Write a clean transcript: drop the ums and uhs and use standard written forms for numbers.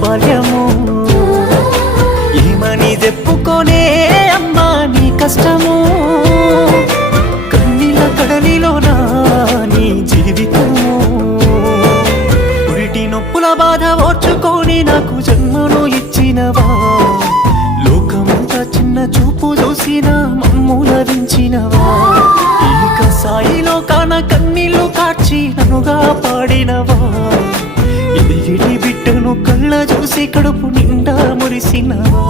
బాల్యము ఏమని చెప్పుకోనే అమ్మా నీ కష్టము కన్నీళ్ళ కడలిలోనా నీ జీవితము పురిటి నొప్పుల బాధ ఓర్చుకొని నాకు జన్మను ఇచ్చినవా లోకమంతా చిన్న చూపు చూసిన మమ్ములరించినవా ఈ కసాయిలో కాన కన్నీళ్ళు కార్చి నన్నుగా పాడినవా ఇది బిడ్డను కళ్ళ చూసి కడుపు నిండా మురిసినవా